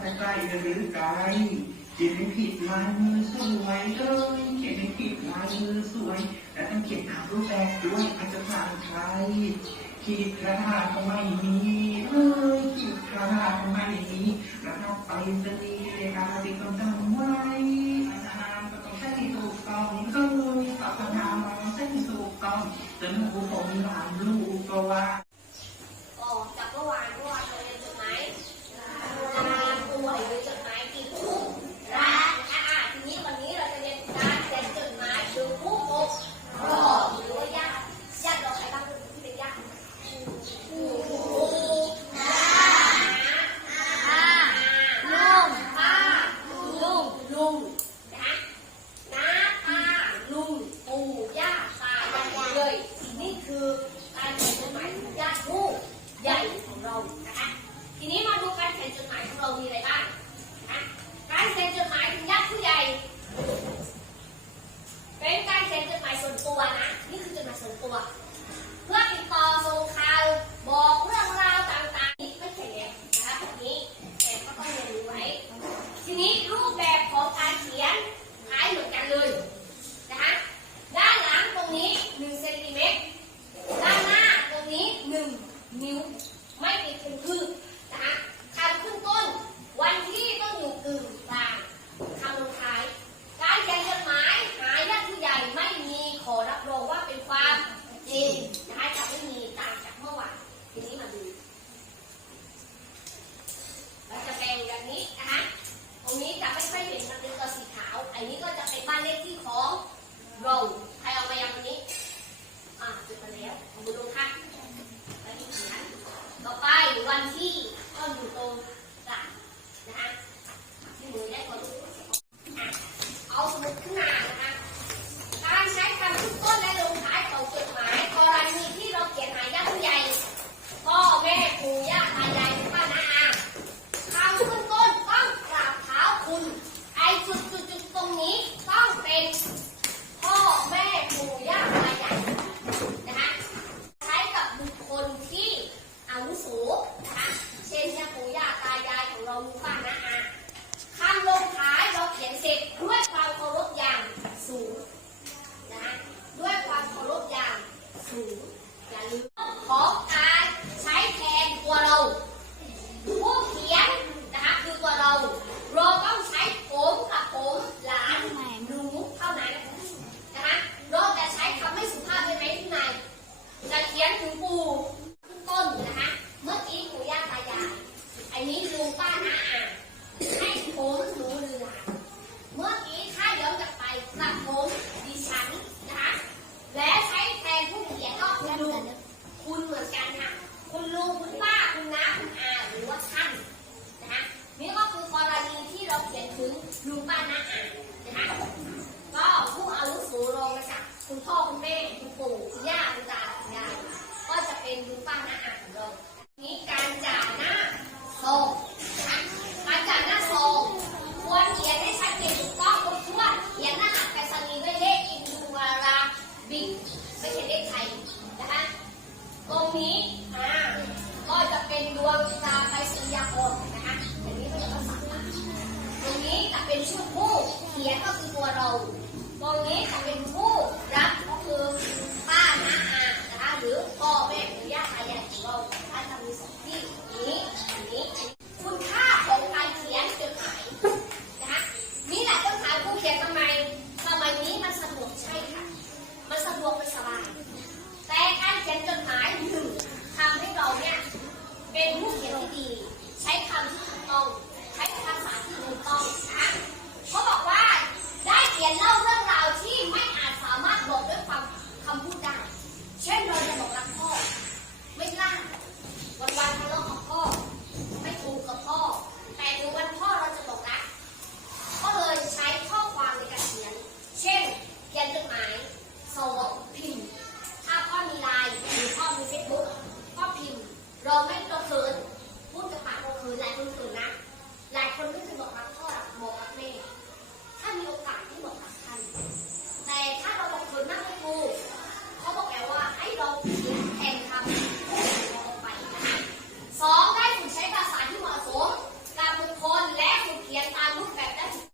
แต่ใกล้หรือไกลเขียนไม่ผิดลายมือสวยเลยเขียนไม่ผิดลายมือสวยและต้องเขียนตามรูปแบบด้วยอาจจะผ่านใครขีดกระดาษก็ไม่มีเลยขีดกระดาษก็ไม่มีแล้วถ้าไปจะมีเวลาที่ต้องจำไว้อาจารย์ก็ต้องใช้ที่ถูกต้องเลยปรับนามาใช้ที่ถูกต้องจนครูผมหลานลูกก็ว่าจากเมื่อวานเราเรียนจดหมายป่วยหรือจดหมายกี่คู่รักทีนี้วันนี้เราจะเรียนการเขียนจดหมายถึงผู้ปกครองหรือว่าญาติเราใครบ้างที่เป็นญาติปู่น้าลุงนะน้าป้าลุงปู่ย่าตายายเลยนี่คือการเขียนจดหมายถึงญาติผู้ใหญ่ของเรานะคะทีนี้มาดูการเขียนจดหมายของเรามีอะไรบ้างนะการเขียนจดหมายถึงญาติผู้ใหญ่เป็นการเขียนจดหมายส่วนตัวนะนี่คือจดหมายส่วนตัวเพื่อติดต่อส่งข่าวบอกเรื่องราวต่างๆนี่ไม่ใช่เนี่ยนะคะแบบนี้แต่ก็ต้องเรียนรู้ไว้ทีนี้รูปแบบของการเขียนคล้ายเหมือนกันเลยนะคะด้านหลังตรงนี้1 เซนติเมตรด้านหน้าตรงนี้1 นิ้วไม่มีเป็นพืชนะคะคำขึ้นต้นวันที่ต้องอยู่กึ่งกลางคำลงท้ายการเขียนจดหมายหาญาติผู้ใหญ่ไม่มีขอรับรองว่าเป็นความจริงนะคะจะไม่มีต่างจากเมื่อวานทีนี้มาดูเราจะแบ่งแบบนี้นะคะตรงนี้จะไม่ค่อยเห็นมันเป็นตัวสีขาวอันนี้ก็จะเป็นบ้านเลขที่ของเราใครเอามายังวันนี้จุดไปแล้วเอามือลงค่ะแล้วที่เขียนต่อไปวันที่ก็อยู่ตรงกลางนะคะที่มือได้ก็ดูเอาสมุดขึ้นมานะคะการใช้คำขึ้นต้นและลงท้ายของจดหมายกรณีที่เราเขียนหาญาติผู้ใหญ่พ่อแม่ปู่ย่าตายายป้าน้าอาคำขึ้นต้นต้องกราบเท้าคุณไอจุดตรงนี้ต้องเป็นพ่อแม่ปู่ย่าตายายนะคะใช้กับบุคคลที่อาวุโสนะคะเช่นปู่ย่าตายายของเราลุงป้าน้าอาคำลงท้ายเราเขียนเสร็จด้วยความเคารพอย่างสูงนะคะด้วยความเคารพอย่างสูงอย่าลืมของการใช้แทนตัวเราผู้เขียนนะคะคือตัวเราต้องใช้ผมกับผมหลานหนูเท่านั้นนะคะเราจะใช้คำไม่สุภาพได้ไหมพี่นายจะเขียนถึงปู่ขึ้นต้นนะคะเมื่อกี้ปู่ย่าตายายอันนี้ลุงป้าน้าอาให้ผมหนูหรือหลานเมื่อกี้ถ้าย้อนกลับไปกับผมดิฉันนะคะและใช้แทนผู้เขียนก็คุณลุงคุณเหมือนกันค่ะคุณลุงคุณป้าคุณน้าคุณอาหรือว่าท่านนะคะนี่ก็คือกรณีที่เราเขียนถึงลุงป้าน้าอานะคะก็ผู้อาวุโสรองมาจากคุณพ่อคุณแม่คุณปู่คุณย่าคุณตาคุณยายก็จะเป็นลุงป้าน้าอาของเรานี่การจ่าหน้าซองการจ่าหน้าซองควรเขียนให้ชัดเจนถูกต้องครบถ้วนเขียนหน้าอักษรนีด้วยเลขอินทวาราบิกไม่ใช่เลขไทยนะคะตรงนี้ก็จะเป็นดวงตาไปสียาคมนะคะอย่างนี้ก็จะภาษาตรงนี้จะเป็นชื่อผู้เขียนก็คือตัวเราตรงนี้จะเป็นผู้รับก็คือป้าน้าอานะคะหรือพ่อแม่หรือย่าตายายของเราถ้าจะมี2ที่นี้คุณค่าของการเขียนจดหมายนะคะมีหลายคนถามผู้เขียนทำไมนี้มันสะดวกใช่ค่ะมันสะดวกมันสบายแต่การเขียนจดหมายทำให้เราเนี่ยเป็นผู้เขียนที่ดีใช้คำที่ถูกต้องใช้ภาษาที่ถูกต้องนะเขาบอกว่าได้เขียนเล่าเรื่องราวที่ไม่อาจสามารถบอกด้วยคำพูดได้เช่นเราจะบอกรักพ่อไม่กล้าวันทะเลาะกับพ่อไม่ถูกกับพ่อแต่ถึงวันพ่อเราจะบอกรักก็เลยใช้ข้อความในการเขียนเช่นเขียนจดหมายพิมพ์ถ้าพ่อมีไลน์หรือพ่อมีเฟซบุ๊กพ่อพิมพ์เราไม่ต้องเขินพูดกับปากเราเขินหลายคนเขินนะหลายคนไม่เคยบอกรักพ่อบอกรักแม่ถ้ามีโอกาสที่บอกรักท่านแต่ถ้าเราบอกเขินมากไม่ถูกเขาบอกแล้วว่าให้เราเขียนแทนคำพูดออกไปนะคะ2ได้ฝึกใช้ภาษาที่เหมาะสมกับบุคคล ขียนตามรูปแบบได้